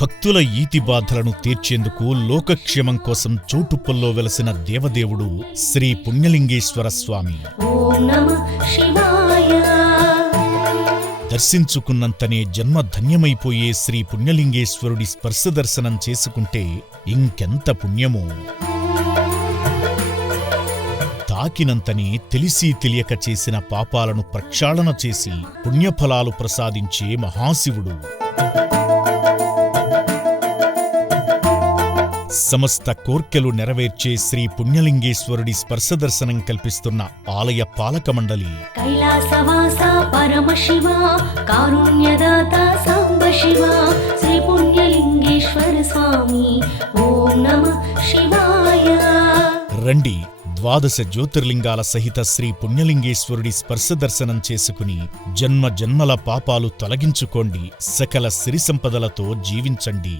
భక్తుల ఈతిబాధలను తీర్చేందుకు లోకక్షేమం కోసం చోటుప్పల్లో వెలసిన దేవదేవుడు శ్రీ పుణ్యలింగేశ్వర స్వామి. దర్శించుకున్నంతనే జన్మ ధన్యమైపోయే శ్రీ పుణ్యలింగేశ్వరుడి స్పర్శదర్శనం చేసుకుంటే ఇంకెంత పుణ్యమో. తాకినంతనే తెలిసి తెలియక చేసిన పాపాలను ప్రక్షాళన చేసి పుణ్యఫలాలు ప్రసాదించే మహాశివుడు. సమస్త కోర్కెలు నెరవేర్చే శ్రీ పుణ్యలింగేశ్వరుడి స్పర్శదర్శనం కల్పిస్తున్న ఆలయ పాలక మండలి. కైలాసవాస పరమశివ కారుణ్యదాత సాంబశివ శ్రీ పుణ్యలింగేశ్వర స్వామి ఓం నమః శివాయ. రండి, 12 జ్యోతిర్లింగాల సహిత శ్రీ పుణ్యలింగేశ్వరుడి స్పర్శదర్శనం చేసుకుని జన్మ జన్మల పాపాలు తొలగించుకోండి, సకల సిరి సంపదలతో జీవించండి.